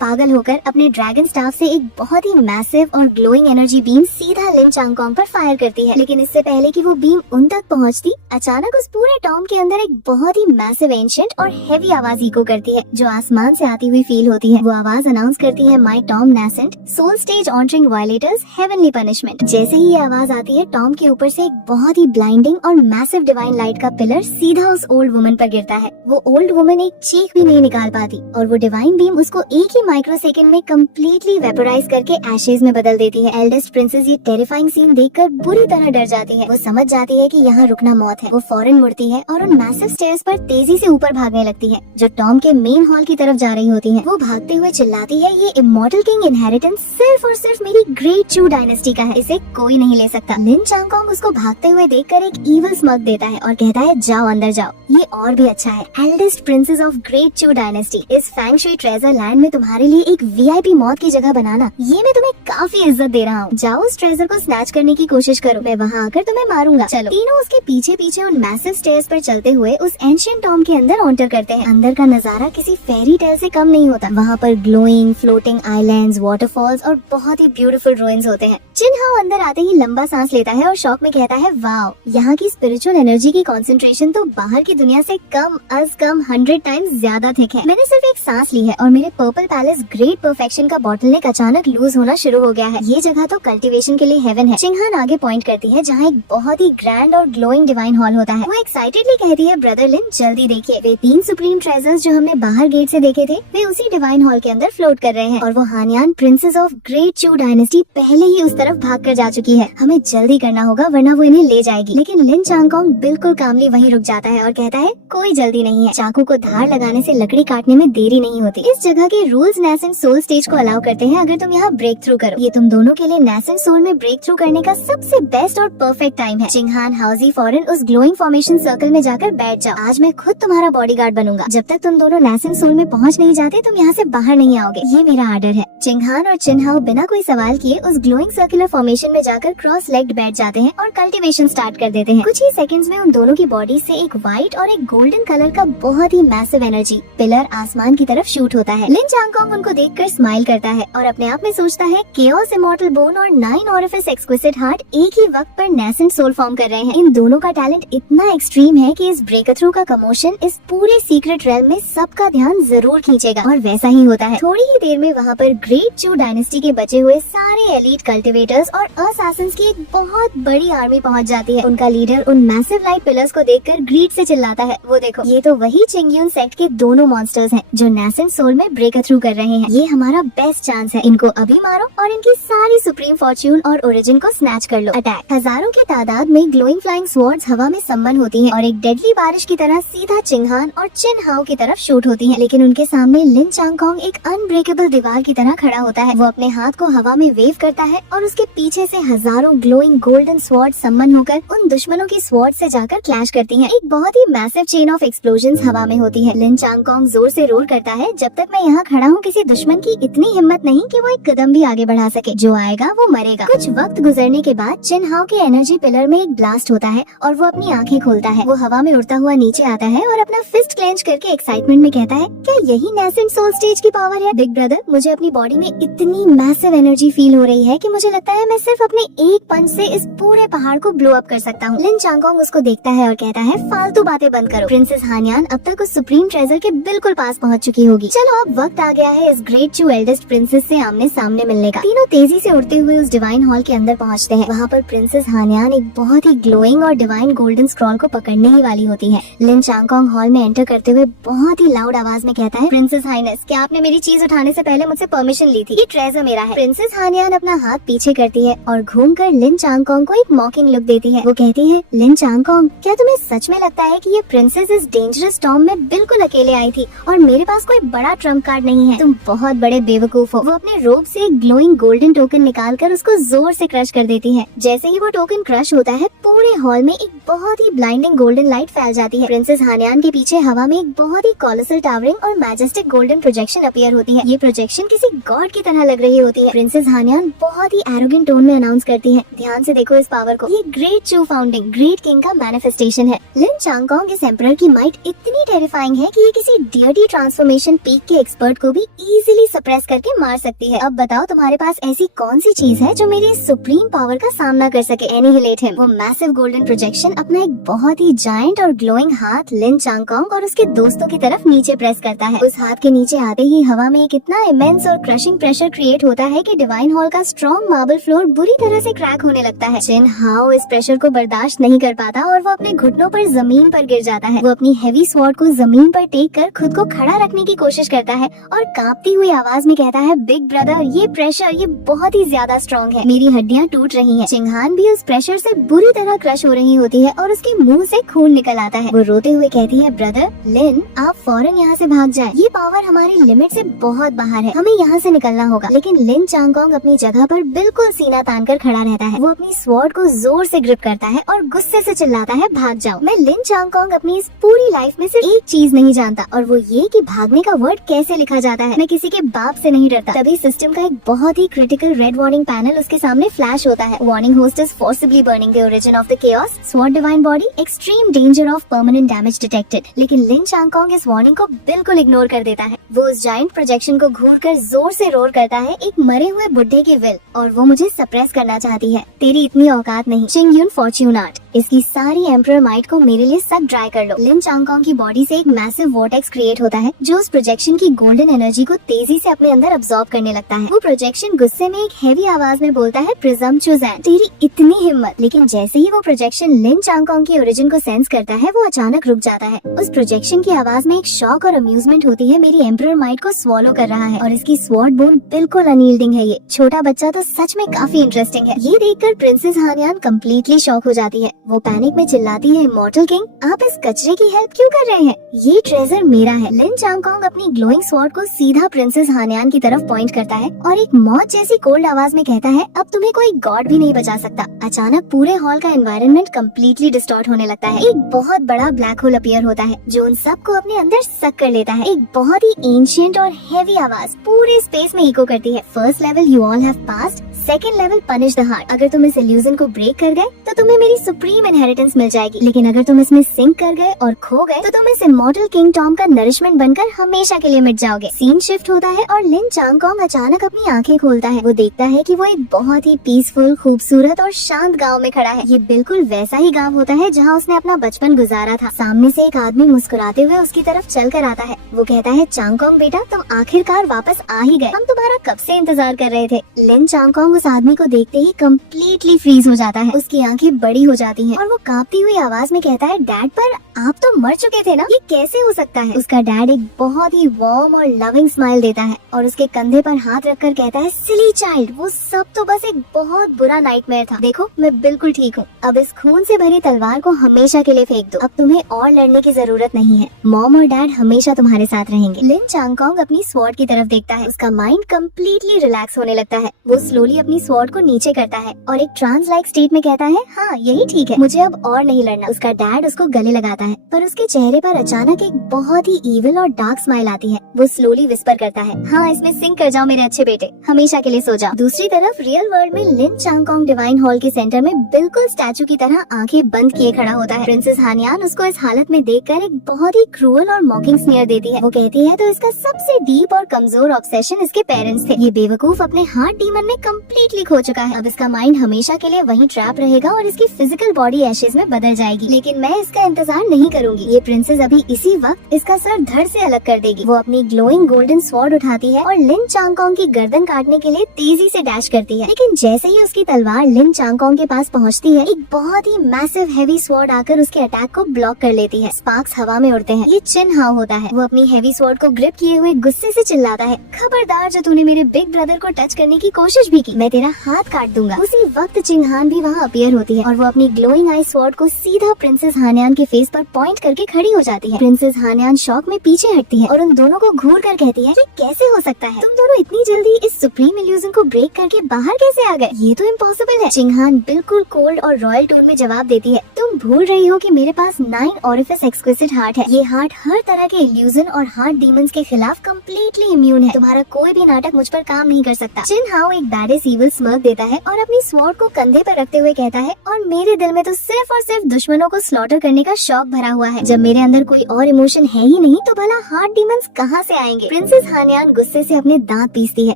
पागल होकर अपने ड्रैगन स्टाफ से एक बहुत ही मैसिव और ग्लोइंग एनर्जी बीम सीधा लिन चांगकोंग पर फायर करती है। लेकिन इससे पहले कि वो बीम उन तक पहुंचती, अचानक उस पूरे टॉम के अंदर एक बहुत ही मैसिव एंशिएंट और हेवी आवाज इको करती है जो आसमान से आती हुई फील होती है। वो आवाज अनाउंस करती है, my tome nascent, soul stage honoring violators, heavenly punishment. जैसे ही ये आवाज आती है, टॉम के ऊपर से एक बहुत ही ब्लाइंडिंग और मैसिव डिवाइन लाइट का पिलर सीधा उस ओल्ड वुमन पर गिरता है। वो ओल्ड वुमन एक चीख भी नहीं निकाल पाती और वो डिवाइन बीम उसको एक ही माइक्रो सेकेंड में कम्प्लीटली वेपोराइज करके एशेज में बदल देती है। एल्डेस्ट प्रिंसेस ये टेरिफाइंग सीन देखकर बुरी तरह डर जाती है। वो समझ जाती है कि यहाँ रुकना मौत है। वो फौरन मुड़ती है और उन मैसिव स्टेयर्स पर तेजी से ऊपर भागने लगती है जो टॉम के मेन हॉल की तरफ जा रही होती है। वो भागते हुए चिल्लाती है, ये इमॉर्टल किंग इनहेरिटेंस सिर्फ और सिर्फ मेरी ग्रेट चू डायनेस्टी का है, इसे कोई नहीं ले सकता। लिन चांगकोंग उसको भागते हुए देखकर एक ईविल स्मग देता है और कहता है, जाओ अंदर जाओ, ये और भी अच्छा है। एल्डेस्ट प्रिंसेस ऑफ ग्रेट चू डायनेस्टी, इस फैंग शुई ट्रेजर लैंड में तुम्हारे लिए एक वीआईपी मौत की जगह बनाना, ये मैं तुम्हें काफी इज्जत दे रहा हूँ। जाओ उस ट्रेजर को स्नैच करने की कोशिश करो, मैं वहाँ आकर तुम्हें मारूंगा। चलो। तीनों उसके पीछे पीछे उन मैसिव स्टेयर्स पर चलते हुए उस एंशिएंट टॉम के अंदर एंटर करते हैं। अंदर का नजारा किसी फेरी टेल से कम नहीं होता। वहाँ पर ग्लोइंग फ्लोटिंग आइलैंड्स, वाटरफॉल्स और बहुत ही ब्यूटीफुल रुइंस होते हैं। चिनहाओ अंदर आते ही लंबा सांस लेता है और शौक में कहता है, वाओ, यहाँ की स्पिरिचुअल एनर्जी की कंसंट्रेशन तो बाहर की दुनिया से कम 100 टाइम्स ज्यादा थिक है। मैंने सिर्फ एक सांस ली है और मेरे पर्पल पैलेस ग्रेट परफेक्शन का बॉटलनेक अचानक लूज होना शुरू हो गया है। ये जगह तो कल्टीवेशन के लिए हेवन है। चिंगहान आगे पॉइंट करती है जहाँ एक बहुत ही ग्रैंड और ग्लोइंग डिवाइन हॉल होता है। वो एक्साइटेडली कहती है, ब्रदर लिन, जल्दी देखिए, वे 3 सुप्रीम ट्रेजर्स जो हमने बाहर गेट से देखे थे, वे उसी डिवाइन हॉल के अंदर फ्लोट कर रहे हैं। और वो हानियान प्रिंसेस ऑफ ग्रेट चू डायनेस्टी पहले ही उस तरफ भाग कर जा चुकी है। हमें जल्दी करना होगा वरना वो इन्हें ले जाएगी। लेकिन लिन चांगकोंग बिल्कुल कामली वहीं रुक जाता है और कहता है, कोई जल्दी नहीं है, चाकू को धार लगाने से लकड़ी काटने में देरी नहीं होती। इस जगह के रूल्स नैसेंट सोल स्टेज को अलाउ करते हैं अगर तुम यहाँ ब्रेक थ्रू करो। ये तुम दोनों के लिए नैसेंट सोल में ब्रेक थ्रू करने का सबसे बेस्ट और परफेक्ट टाइम है। चिंगहान हाउजी फौरन उस ग्लोइंग फॉर्मेशन सर्कल में जाकर बैठ जाओ। आज मैं खुद तुम्हारा बॉडीगार्ड बनूंगा। जब तक तुम दोनों नैसेंट सोल में पहुँच नहीं जाते, तुम यहाँ से बाहर नहीं आओगे। ये मेरा आर्डर है। चिंगहान और चिनहाओ बिना कोई सवाल किए उस ग्लोइंग सर्कुलर फॉर्मेशन में जाकर क्रॉस लेग्ड बैठ जाते हैं और कल्टीवेशन स्टार्ट कर देते हैं। कुछ ही सेकंड्स में उन दोनों की बॉडी से एक व्हाइट और एक गोल्डन कलर का बहुत ही मैसिव एनर्जी पिलर आसमान की तरफ शूट होता है। लिन चांगकोंग उनको देखकर स्माइल करता है और अपने आप में सोचता है, केओस इमॉर्टल बोन और 9 ऑरिफिस एक्सक्विसिट हार्ट एक ही वक्त पर नैसेंट सोल फॉर्म कर रहे हैं। इन दोनों का टैलेंट इतना एक्सट्रीम है कि इस ब्रेक थ्रू का कमोशन इस पूरे सीक्रेट रेल्म में सबका ध्यान जरूर खींचेगा। और वैसा ही होता है। थोड़ी ही देर में वहाँ पर ग्रेट चू डायनेस्टी के बचे हुए सारे एलीट कल्टिवेटर्स और असैसिन्स की एक बहुत बड़ी आर्मी पहुँच जाती है। उनका लीडर उन मैसिव लाइट पिलर्स को देखकर ग्रीड से चिल्लाता है, वो देखो, ये तो वही चिंगयून सेक्ट के दोनों मॉन्स्टर्स हैं जो नैसेंट सोल में ब्रेक थ्रू कर रहे हैं। ये हमारा बेस्ट चांस है, इनको अभी मारो और इनकी सारी सुप्रीम फॉर्च्यून और ओरिजिन को स्नैच कर लो। अटैक। हजारों की तादाद में ग्लोइंग फ्लाइंग स्वॉर्ड्स हवा में सम्मन होती हैं और एक डेडली बारिश की तरह सीधा चिंगहान और चिनहाओ की तरफ शूट होती हैं। लेकिन उनके सामने लिन चांगकोंग एक अनब्रेकेबल दीवार की तरह खड़ा होता है। वो अपने हाथ को हवा में वेव करता है और उसके पीछे से हजारों ग्लोइंग गोल्डन स्वॉर्ड सम्मन होकर उन दुश्मनों की स्वॉर्ड से जाकर क्लैश करती हैं। एक बहुत ही मैसिव चेन ऑफ एक्सप्लोजंस हवा में होती है। लिन चांगकोंग जोर से रोर करता है, जब तक मैं यहाँ खड़ा हूँ किसी दुश्मन की इतनी हिम्मत नहीं कि वो एक कदम भी आगे बढ़ा सके। जो आएगा वो मरेगा। कुछ वक्त गुजरने के बाद चिनहाओ के एनर्जी पिलर में एक ब्लास्ट होता है और वो अपनी आंखें खोलता है। वो हवा में उड़ता हुआ नीचे आता है और अपना फिस्ट क्लेंच करके एक्साइटमेंट में कहता है, क्या यही नैसेंट सोल स्टेज की पावर है? बिग ब्रदर, मुझे अपनी बॉडी में इतनी मैसिव एनर्जी फील हो रही है कि मुझे लगता है मैं सिर्फ अपने एक पंच से इस पूरे पहाड़ को ब्लो अप कर सकता हूँ। लिन चांगकोंग उसको देखता है और कहता है, फालतू बातें बंद करो। प्रिंसेस हानियान अब तक उस सुप्रीम ट्रेजर के बिल्कुल पास पहुँच चुकी होगी। चलो अब वक्त आ गया है इस ग्रेट चू एल्डेस्ट प्रिंसेस से आमने सामने मिलने का। तीनों तेजी से उड़ते हुए उस डिवाइन हॉल के अंदर पहुँचते हैं। वहाँ पर प्रिंसेस हानियान एक बहुत ही ग्लोइंग और डिवाइन गोल्डन स्क्रॉल को पकड़ने ही वाली होती है। लिन चांगकोंग हॉल में एंटर करते हुए बहुत ही लाउड आवाज में कहता है, प्रिंसेस हाइनेस, क्या आपने मेरी चीज उठाने से पहले मुझसे परमिशन ली थी? ये ट्रेजर मेरा है। प्रिंसेस हानियान अपना हाथ पीछे करती है और घूमकर लिन चांगकोंग को एक मॉकिंग लुक लुक देती है। वो कहती है, लिन चांगकोंग, क्या तुम्हें सच में लगता है कि ये प्रिंसेस इस डेंजरस स्टॉर्म में बिल्कुल अकेले आई थी और मेरे पास कोई बड़ा ट्रम्प कार्ड नहीं है? तुम बहुत बड़े बेवकूफ हो। वो अपने रोब से एक ग्लोइंग गोल्डन टोकन निकालकर उसको जोर से क्रश कर देती है। जैसे ही वो टोकन क्रश होता है, पूरे हॉल में एक बहुत ही ब्लाइंडिंग गोल्डन लाइट फैल जाती है। प्रिंसेस हान्यान के पीछे हवा में एक बहुत ही कॉलोसल टावरिंग और मैजेस्टिक गोल्डन प्रोजेक्शन अपीयर होती है। ये प्रोजेक्शन किसी गॉड की तरह लग रही होती है। प्रिंसेस हान्यान बहुत ही एरोगेंट टोन में अनाउंस करती है, ध्यान से देखो इस पावर को, ये ग्रेट चू फाउंडिंग ग्रेट किंग का मैनिफेस्टेशन है। लिन चांगकोंग इस एम्परर की माइट इतनी टेरिफाइंग है कि ये किसी डियटी ट्रांसफॉर्मेशन पीक के एक्सपर्ट को भी इजीली सप्रेस करके मार सकती है। अब बताओ तुम्हारे पास ऐसी कौन सी चीज है जो मेरी सुप्रीम पावर का सामना कर सके? Annihilate him. वो मैसिव गोल्डन प्रोजेक्शन अपना एक बहुत ही जायंट और ग्लोइंग हाथ लिन चांगकोंग और उसके दोस्तों की तरफ नीचे प्रेस करता है। उस हाथ के नीचे आते ही हवा में एक इतना इमेंस और क्रशिंग प्रेशर क्रिएट होता है कि डिवाइन हॉल का स्ट्रॉन्ग मार्बल फ्लोर बुरी तरह से क्रैक होने लगता है। चिन हाओ इस प्रेशर को बर्दाश्त नहीं कर पाता और वो अपने घुटनों पर जमीन पर गिर जाता है। वो अपनी हेवी स्वॉर्ड को जमीन पर टेक कर खुद को खड़ा रखने की कोशिश करता है और कांपती हुई आवाज में कहता है, बिग ब्रदर, ये प्रेशर ये बहुत ही ज्यादा स्ट्रॉन्ग है, मेरी हड्डियां टूट रही हैं। चिंगहान भी उस प्रेशर से बुरी तरह क्रश हो रही होती है और उसके मुंह से खून निकल आता है। वो रोते हुए कहती है, ब्रदर लिन, आप फौरन यहाँ से भाग जाएं। ये पावर हमारी लिमिट से बहुत बाहर है, हमें यहाँ से निकलना होगा। लेकिन लिन चांगकोंग अपनी जगह पर बिल्कुल सीना तानकर खड़ा रहता है। वो अपनी स्वॉर्ड को जोर से ग्रिप करता है और गुस्से से चिल्लाता है, भाग जाओ। मैं लिन चांगकोंग अपनी इस पूरी लाइफ में सिर्फ एक चीज नहीं जानता और वो ये कि भागने का वर्ड कैसे लिखा जाता है। मैं किसी के बाप से नहीं डरता। तभी सिस्टम का एक बहुत ही क्रिटिकल रेड वार्निंग पैनल उसके सामने फ्लैश होता है। Warning host is forcibly burning the origin of the chaos, sword divine body, extreme danger of permanent damage detected. लेकिन लिन चांगकोंग इस वार्निंग को बिल्कुल इग्नोर कर देता है। वो उस जायंट प्रोजेक्शन को घूरकर जोर से रोर करता है, एक मरे हुए बुड्ढे की विल, और वो मुझे सप्रेस करना चाहती है। तेरी इतनी औकात नहीं, चिंगयुन फॉर्च्यून आर्ट। इसकी सारी एम्परर माइट को मेरे लिए सक ड्राई कर लो। लिन चांगकोंग की बॉडी से एक मैसिव वॉर्टेक्स क्रिएट होता है जो उस प्रोजेक्शन की गोल्डन एनर्जी को तेजी से अपने अंदर अब्सॉर्ब करने लगता है। वो प्रोजेक्शन गुस्से में एक हेवी आवाज में बोलता है, प्रिजम्पचुअस, तेरी इतनी हिम्मत। लेकिन जैसे ही वो प्रोजेक्शन लिन चांगकोंग की ओरिजिन को सेंस करता है, वो अचानक रुक जाता है। उस प्रोजेक्शन की आवाज में एक शॉक और अम्यूजमेंट होती है, मेरी एम्परर माइट को स्वॉलो कर रहा है और इसकी स्वॉर्ड बोन बिल्कुल अनयील्डिंग है। ये छोटा बच्चा तो सच में काफी इंटरेस्टिंग है। ये देखकर प्रिंसेस हान्यान कम्प्लीटली शॉक हो जाती है। वो पैनिक में चिल्लाती है, इमॉर्टल किंग, आप इस कचरे की हेल्प क्यों कर रहे हैं? ये ट्रेजर मेरा है। लिन चांगकोंग अपनी ग्लोइंग स्वॉर्ड को सीधा प्रिंसेस हान्यान की तरफ पॉइंट करता है और एक मौत जैसी कोल्ड आवाज में कहता है, अब तुम्हें कोई गॉड भी नहीं बचा सकता। अचानक पूरे हॉल का एनवायरनमेंट कम्प्लीटली डिस्टॉर्ट होने लगता है। एक बहुत बड़ा ब्लैक होल अपीयर होता है जो उन सबको अपने अंदर सक कर लेता है। एक बहुत ही एंशिएंट और हेवी आवाज पूरे स्पेस में इको करती है, first level you all have passed, second level punish the heart. अगर तुम इस इल्यूजन को ब्रेक कर गए तो तुम्हें मेरी सुप्रीम इनहेरिटेंस मिल जाएगी, लेकिन अगर तुम इसमें सिंक कर गए और खो गए तो तुम इस इमॉर्टल किंग टॉम का नरिशमेंट बनकर हमेशा के लिए मिट जाओगे। सीन शिफ्ट होता है और लिन चांगकोंग अचानक अपनी आंखें खोलता है। वो देखता है कि वो एक बहुत ही पीसफुल, खूबसूरत और शांत गांव में खड़ा है। ये बिल्कुल वैसा ही गांव होता है जहां उसने अपना बचपन गुजारा था। सामने से एक आदमी मुस्कुराते हुए उसकी तरफ चल कर आता है। वो कहता है, चांगकोंग बेटा, तुम आखिरकार वापस आ ही गए, हम तुम्हारा कब से इंतजार कर रहे थे। लिन चांगकोंग उस आदमी को देखते ही कम्प्लीटली फ्रीज हो जाता है। उसकी आंखें बड़ी हो जाती हैं और वो कांपती हुई आवाज में कहता है, डैड, पर आप तो मर चुके थे ना, ये कैसे हो सकता है? उसका डैड एक बहुत ही वार्म और लविंग स्माइल देता है और उसके कंधे पर हाथ रखकर कहता है, सिली चाइल्ड, वो सब तो बस एक बहुत बुरा नाइटमेयर था। देखो, मैं बिल्कुल ठीक हूँ। अब इस खून से भरी तलवार को हमेशा के लिए फेंक दो। अब तुम्हें और लड़ने की जरूरत नहीं है। मॉम और डैड हमेशा तुम्हारे साथ रहेंगे। लिन चांगकोंग अपनी स्वॉर्ड की तरफ देखता है। उसका माइंड कम्प्लीटली रिलैक्स होने लगता है। वो स्लोली अपनी स्वॉर्ड को नीचे करता है और एक ट्रांस लाइक स्टेट में कहता है, हाँ यही ठीक है, मुझे अब और नहीं लड़ना। उसका डैड उसको गले लगाता है, पर उसके चेहरे पर अचानक एक बहुत ही इविल और डार्क स्माइल आती है। वो स्लोली विस्पर करता है, हाँ इसमें सिंक कर जाओ मेरे अच्छे बेटे, हमेशा के लिए सो जाओ। दूसरी तरफ रियल वर्ल्ड में लिन चांगकोंग डिवाइन हॉल के सेंटर में बिल्कुल स्टैचू की तरह आंखें बंद किए खड़ा होता है। प्रिंसेस हान्यान उसको इस हालत में देखकर एक बहुत ही क्रूअल और मॉकिंग स्नीयर देती है। वो कहती है, तो इसका सबसे डीप और कमजोर ऑब्सेशन इसके पेरेंट्स थे। ये बेवकूफ अपने हार्ट डीमन में कम्प्लीटली खो चुका है। अब इसका माइंड हमेशा के लिए वहीं ट्रैप रहेगा और इसकी फिजिकल बॉडी एशेज में बदल जाएगी। लेकिन मैं इसका इंतजार नहीं करूंगी। ये प्रिंसेस अभी इसी वक्त इसका सर धड़ से अलग कर देगी। वो अपनी ग्लोइंग गोल्डन स्वॉर्ड उठाती है और लिन चांगकोंग की गर्दन काटने के लिए तेजी से डैश करती है। लेकिन जैसे ही उसकी तलवार लिन चांगकोंग के पास पहुंचती है, एक बहुत ही मैसिव हेवी स्वॉर्ड आकर उसके अटैक को ब्लॉक कर लेती है। स्पार्क्स हवा में उड़ते हैं। ये चिन हाओ होता है। वो अपनी हेवी स्वॉर्ड को ग्रिप किए हुए गुस्से से चिल्लाता है, खबरदार, जो तूने मेरे बिग ब्रदर को टच करने की कोशिश भी की, मैं तेरा हाथ काट दूंगा। उसी वक्त चिंगहान भी वहाँ अपीयर होती है और वो अपनी ग्लोइंग आई स्वॉर्ड को सीधा प्रिंसेस हान्यान के फेस पर पॉइंट करके खड़ी हो जाती है। प्रिंसेस हान्यान शॉक में पीछे हटती है और उन दोनों को घूर कर कहती है, ये कैसे हो सकता है? तुम दोनों इतनी जल्दी इस सुप्रीम इल्यूजन को ब्रेक करके बाहर कैसे आ गए? ये तो इम्पॉसिबल है। चिंगहान बिल्कुल कोल्ड और रॉयल टोन में जवाब देती है, तुम भूल रही हो कि मेरे पास 9 ऑरिफिस एक्सक्विसिट हार्ट है। ये हार्ट हर तरह के इल्यूजन और हार्ट डीमंस के खिलाफ कम्प्लीटली इम्यून है। तुम्हारा कोई भी नाटक मुझ पर काम नहीं कर सकता। चिन हाओ एक बैडेस ईविल स्मर्क देता है और अपनी स्वॉर्ड को कंधे पर रखते हुए कहता है, और मेरे दिल में तो सिर्फ और सिर्फ दुश्मनों को स्लॉटर करने का शौक भरा हुआ है। जब मेरे अंदर कोई और इमोशन है ही नहीं तो भला हार्ट डीमंस कहाँ से आएंगे? प्रिंसेस हान्यान गुस्से से अपने दांत पीसती है।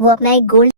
वो अपना एक गोल्ड